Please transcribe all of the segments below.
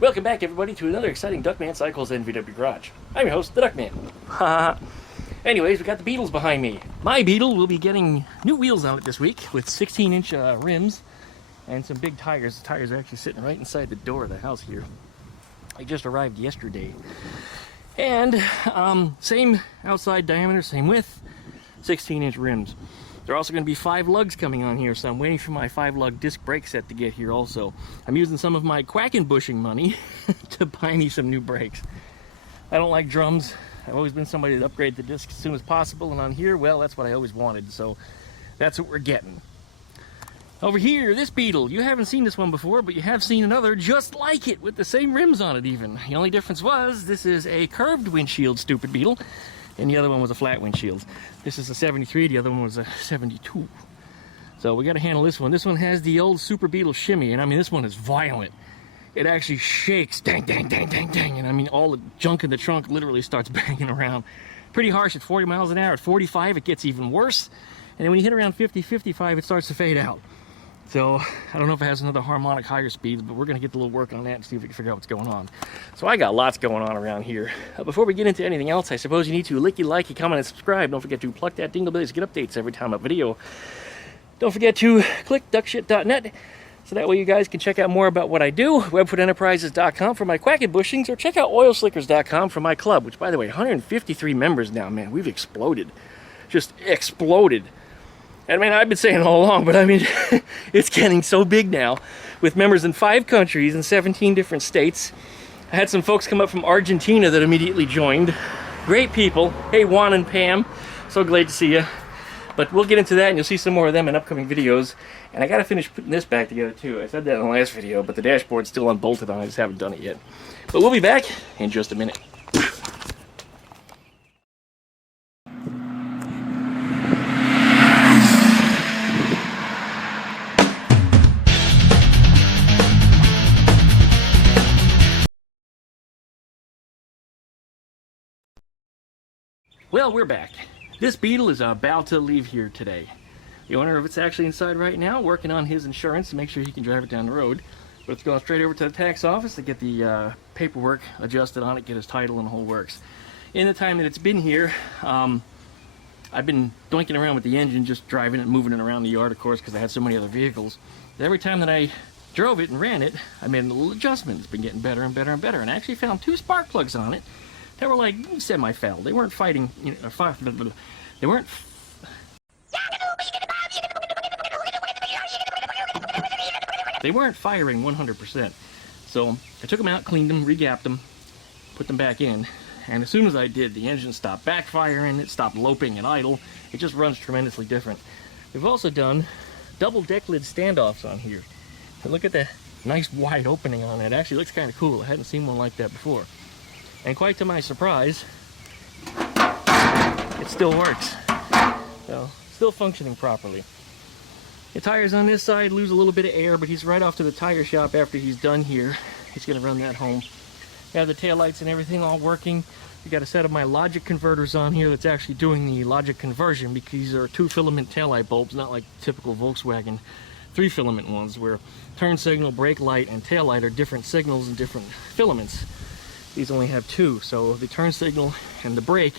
Welcome back, everybody, to another exciting DuckmanCycles NVW Garage. I'm your host, the Duckman. Anyways, we got the Beetles behind me. My Beetle will be getting new wheels on it this week with 16-inch rims and some big tires. The tires are actually sitting right inside the door of the house here. I just arrived yesterday. And same outside diameter, same width, 16-inch rims. There are also going to be 5 lugs coming on here, so I'm waiting for my 5-lug disc brake set to get here also. I'm using some of my Quackebushing money to buy me some new brakes. I don't like drums. I've always been somebody to upgrade the disc as soon as possible, and on here, well, that's what I always wanted, so that's what we're getting. Over here, this Beetle, you haven't seen this one before, but you have seen another just like it, with the same rims on it even. The only difference was, this is a curved windshield, stupid Beetle, and the other one was a flat windshield. This is a 73, the other one was a 72. So we gotta handle this one. This one has the old Super Beetle shimmy, and I mean, this one is violent. It actually shakes, dang, dang, dang, dang, dang, and I mean, all the junk in the trunk literally starts banging around. Pretty harsh at 40 miles an hour. At 45, it gets even worse. And then when you hit around 50, 55, it starts to fade out. So, I don't know if it has another harmonic higher speeds, but we're going to get a little work on that and see if we can figure out what's going on. So I got lots going on around here. Before we get into anything else, I suppose you need to licky, like, comment, and subscribe. Don't forget to pluck that dingle bell to get updates every time a video. Don't forget to click duckshit.net, so that way you guys can check out more about what I do. Webfootenterprises.com for my Quackebushings, or check out oilslickers.com for my club, which, by the way, 153 members now, man. We've exploded. Just exploded. I mean, I've been saying it all along, but I mean, it's getting so big now, with members in 5 countries and 17 different states. I had some folks come up from Argentina that immediately joined. Great people. Hey, Juan and Pam. So glad to see you. But we'll get into that, and you'll see some more of them in upcoming videos. And I gotta finish putting this back together, too. I said that in the last video, but the dashboard's still unbolted on. I just haven't done it yet. But we'll be back in just a minute. Well, we're back. This Beetle is about to leave here today. The owner of it's actually inside right now, working on his insurance to make sure he can drive it down the road. But it's going straight over to the tax office to get the paperwork adjusted on it, get his title and the whole works. In the time that it's been here, I've been doinking around with the engine, just driving it, moving it around the yard, of course, because I had so many other vehicles. But every time that I drove it and ran it, I made a little adjustment. It's been getting better and better and better, and I actually found 2 spark plugs on it. They were like semi-foul. They weren't fighting, you know, they weren't. They weren't firing 100%. So I took them out, cleaned them, regapped them, put them back in, and as soon as I did, the engine stopped backfiring. It stopped loping and idle. It just runs tremendously different. We've also done double deck lid standoffs on here. And look at the nice wide opening on it. It actually looks kind of cool. I hadn't seen one like that before. And quite to my surprise, it still works. So, still functioning properly. The tires on this side lose a little bit of air, but he's right off to the tire shop after he's done here. He's going to run that home. I have the taillights and everything all working. We got a set of my logic converters on here that's actually doing the logic conversion, because these are 2-filament taillight bulbs, not like typical Volkswagen 3-filament ones, where turn signal, brake light, and taillight are different signals and different filaments. These only have 2, so the turn signal and the brake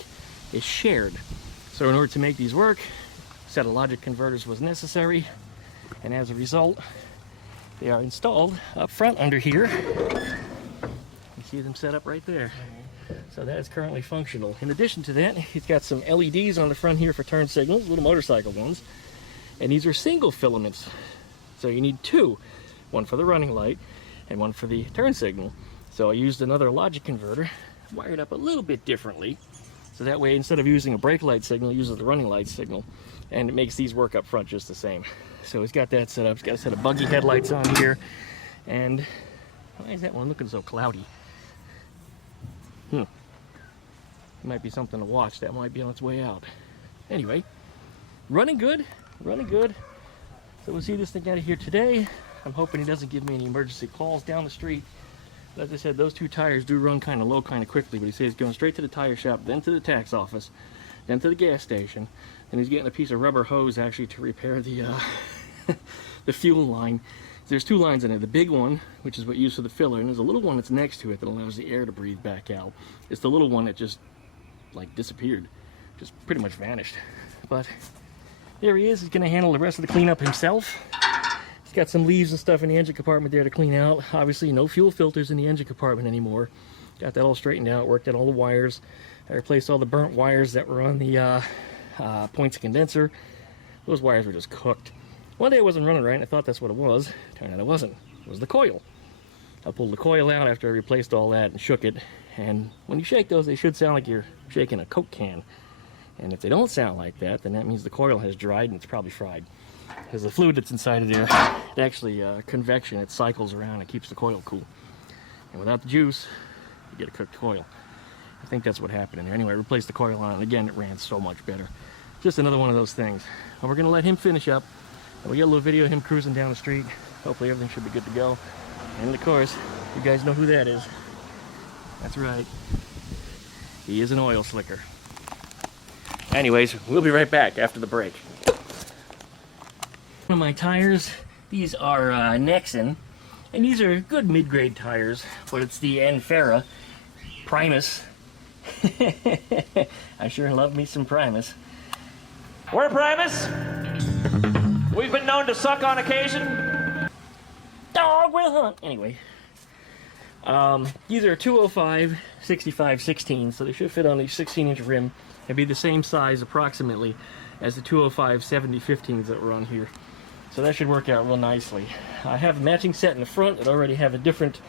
is shared. So in order to make these work, a set of logic converters was necessary, and as a result, they are installed up front under here. You see them set up right there. So that is currently functional. In addition to that, it's got some LEDs on the front here for turn signals, little motorcycle ones, and these are single filaments. So you need 2, one for the running light and one for the turn signal. So I used another logic converter, wired up a little bit differently, so that way instead of using a brake light signal, it uses the running light signal, and it makes these work up front just the same. So it's got that set up. It's got a set of buggy headlights on here, and why is that one looking so cloudy? It might be something to watch. That might be on its way out. Anyway, running good, running good. So we'll see this thing out of here today. I'm hoping he doesn't give me any emergency calls down the street. As I said, those 2 tires do run kind of low kind of quickly, but he says he's going straight to the tire shop, then to the tax office, then to the gas station, and he's getting a piece of rubber hose actually to repair the the fuel line. there's two lines in it. The big one, which is what you use for the filler, and there's a little one that's next to it that allows the air to breathe back out. It's the little one that just like disappeared, just pretty much vanished. But there he is. He's going to handle the rest of the cleanup himself. He's got some leaves and stuff in the engine compartment there to clean out. Obviously no fuel filters in the engine compartment anymore. Got that all straightened out, worked out all the wires. I replaced all the burnt wires that were on the points condenser. Those wires were just cooked. One day it wasn't running right, and I thought that's what it was. Turned out it wasn't. It was the coil. I pulled the coil out after I replaced all that and shook it. And when you shake those, they should sound like you're shaking a Coke can. And if they don't sound like that, then that means the coil has dried and it's probably fried. Because the fluid that's inside of there, it actually convection, it cycles around and keeps the coil cool. And without the juice, you get a cooked coil. I think that's what happened in there. Anyway, I replaced the coil on it, and again, it ran so much better. Just another one of those things. And we're going to let him finish up. And we get a little video of him cruising down the street. Hopefully everything should be good to go. And of course, you guys know who that is. That's right. He is an oil slicker. Anyways, we'll be right back after the break. One of my tires, these are Nexen. And these are good mid-grade tires, but it's the Enfera Primus. I sure love me some Primus. We're Primus. We've been known to suck on occasion. Dog will hunt. Anyway, these are 205 65 16, so they should fit on the 16-inch rim and be the same size approximately as the 205 70 15s that were on here. So that should work out real nicely. I have a matching set in the front that already have a different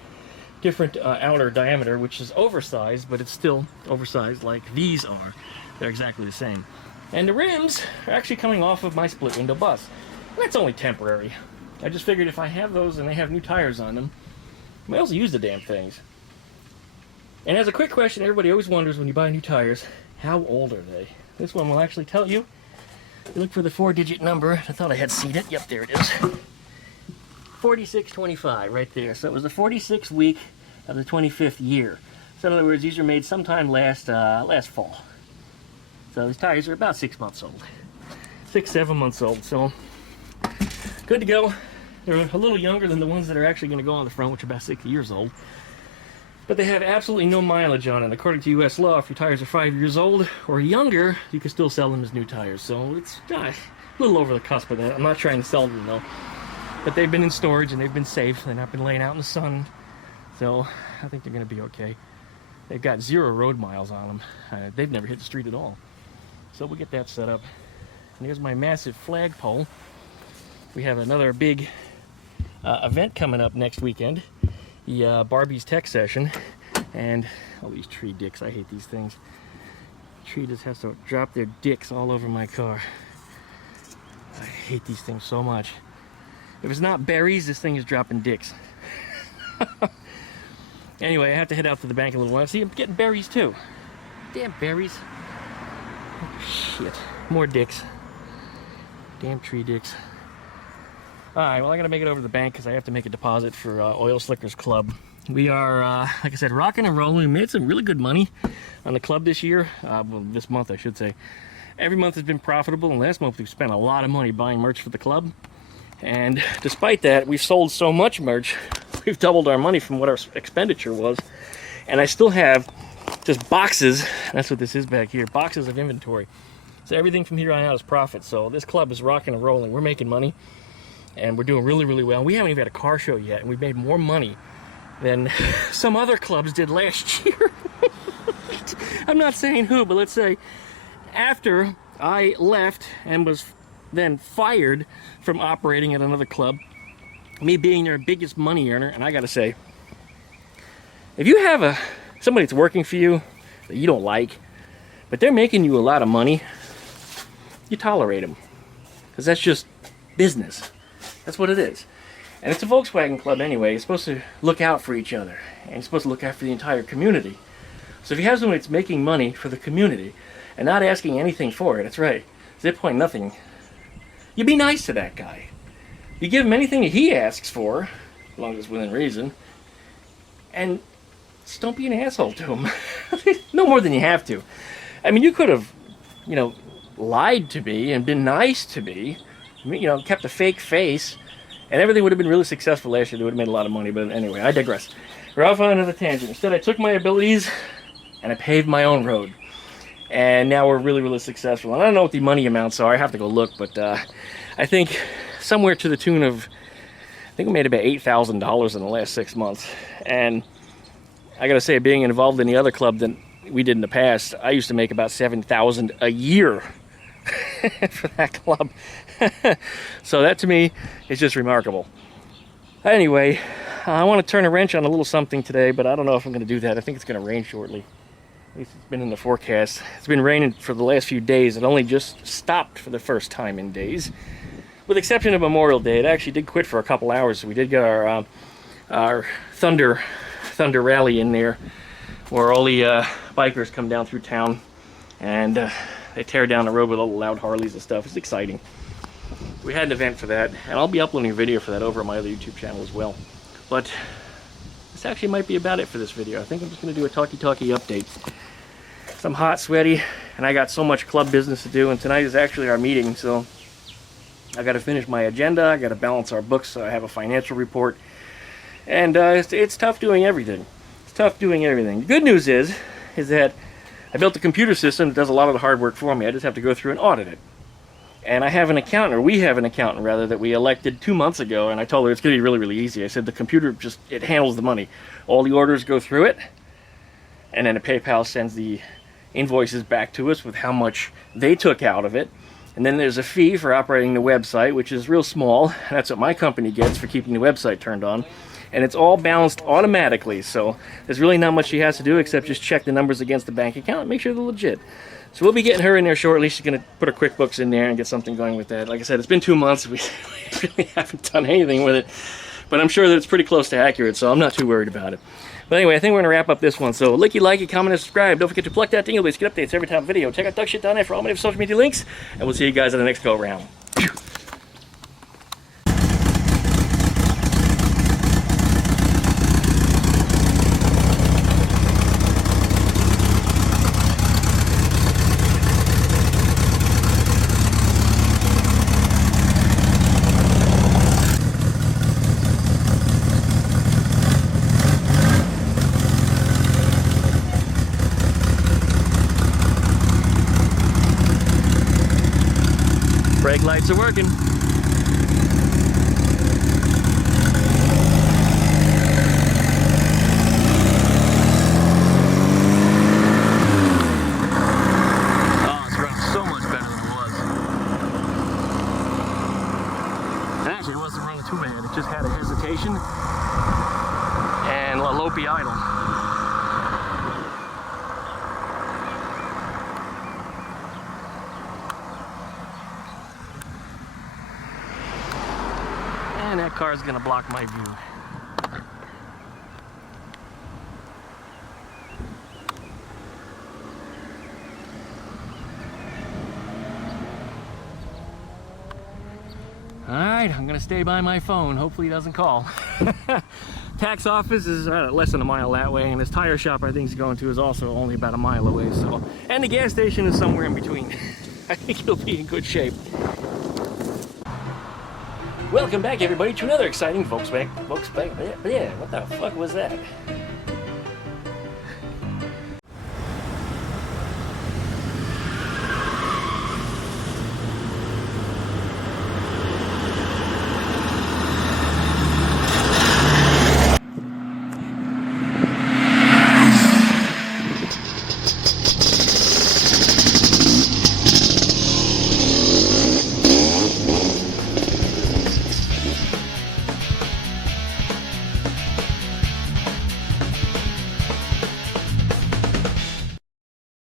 outer diameter, which is oversized, but it's still oversized like these are. They're exactly the same. And the rims are actually coming off of my split window bus. That's only temporary. I just figured if I have those and they have new tires on them, I might also use the damn things. And as a quick question, everybody always wonders when you buy new tires, how old are they? This one will actually tell you. You look for the 4-digit number. I thought I had seen it. Yep, there it is. 4625 right there. So it was the 46th week of the 25th year. So in other words, these are made sometime last fall. So these tires are about 6 months old. 6-7 months old. So good to go. They're a little younger than the ones that are actually going to go on the front, which are about 60 years old. But they have absolutely no mileage on it. According to U.S. law, if your tires are 5 years old or younger, you can still sell them as new tires. So it's a little over the cusp of that. I'm not trying to sell them, though. But they've been in storage and they've been safe. They've not been laying out in the sun. So I think they're going to be okay. They've got 0 road miles on them. They've never hit the street at all. So we'll get that set up. And here's my massive flagpole. We have another big event coming up next weekend. The Barbie's Tech Session. And all these tree dicks. I hate these things. Tree just has to drop their dicks all over my car. I hate these things so much. If it's not berries, this thing is dropping dicks. Anyway, I have to head out to the bank in a little while. See, I'm getting berries too. Damn berries. Shit. More dicks. Damn tree dicks. Alright, well I gotta make it over to the bank because I have to make a deposit for Oil Slickers Club. We are, like I said, rocking and rolling. We made some really good money on the club this year. Well, this month I should say. Every month has been profitable, and last month we spent a lot of money buying merch for the club. And despite that, we've sold so much merch, we've doubled our money from what our expenditure was. And I still have just boxes, that's what this is back here, boxes of inventory. So everything from here on out is profit. So this club is rocking and rolling. We're making money, and we're doing really, really well. We haven't even had a car show yet, and we've made more money than some other clubs did last year. I'm not saying who, but let's say after I left and was then fired from operating at another club, me being their biggest money earner, and I gotta say, if you have somebody that's working for you that you don't like, but they're making you a lot of money, you tolerate them, because that's just business. That's what it is. And it's a Volkswagen club anyway. You're supposed to look out for each other, and you're supposed to look out for the entire community. So if you have somebody that's making money for the community and not asking anything for it, that's right, zip point nothing, you be nice to that guy. You give him anything that he asks for, as long as it's within reason, and just don't be an asshole to him. No more than you have to. I mean, you could have, lied to me and been nice to me, kept a fake face And everything would have been really successful last year. They would have made a lot of money. But anyway, I digress. We're off on another tangent. Instead, I took my abilities and I paved my own road. And now we're really, really successful. And I don't know what the money amounts are. I have to go look. But I think somewhere to the tune of, I think we made about $8,000 in the last 6 months. And I got to say, being involved in the other club that we did in the past, I used to make about $7,000 a year for that club. So that to me is just remarkable. Anyway, I want to turn a wrench on a little something today, but I don't know if I'm going to do that. I think it's going to rain shortly. At least it's been in the forecast. It's been raining for the last few days. It only just stopped for the first time in days. With the exception of Memorial Day, it actually did quit for a couple hours. So we did get our Thunder Rally in there, where all the bikers come down through town and they tear down the road with all the loud Harleys and stuff. It's exciting. We had an event for that, and I'll be uploading a video for that over on my other YouTube channel as well. But this actually might be about it for this video. I think I'm just going to do a talkie update. I'm hot, sweaty, and I got so much club business to do, and tonight is actually our meeting, so I got to finish my agenda, I got to balance our books so I have a financial report, and it's tough doing everything. It's tough doing everything. The good news is that I built a computer system that does a lot of the hard work for me. I just have to go through and audit it. And I have an accountant, or we have an accountant rather, that we elected 2 months ago, and I told her it's going to be really, really easy. I said the computer just, it handles the money. All the orders go through it, and then the PayPal sends the invoices back to us with how much they took out of it. And then there's a fee for operating the website, which is real small. That's what my company gets for keeping the website turned on. And it's all balanced automatically, so there's really not much she has to do except just check the numbers against the bank account and make sure they're legit. So we'll be getting her in there shortly. She's going to put her QuickBooks in there and get something going with that. Like I said, it's been 2 months. We really haven't done anything with it, but I'm sure that it's pretty close to accurate, so I'm not too worried about it. But anyway, I think we're going to wrap up this one. So like it, comment, and subscribe. Don't forget to pluck that dingle. Get updates every time video. Check out DuckShit.net for all my social media links, and we'll see you guys on the next go around. Brake lights are working. Oh, it's running so much better than it was. And actually, it wasn't running too bad. It just had a hesitation and a low idle. And that car is going to block my view. Alright, I'm going to stay by my phone. Hopefully he doesn't call. Tax office is less than a mile that way, and this tire shop I think he's going to is also only about a mile away. So, and the gas station is somewhere in between. I think he'll be in good shape. Welcome back, everybody, to another exciting Volkswagen. Yeah, what the fuck was that?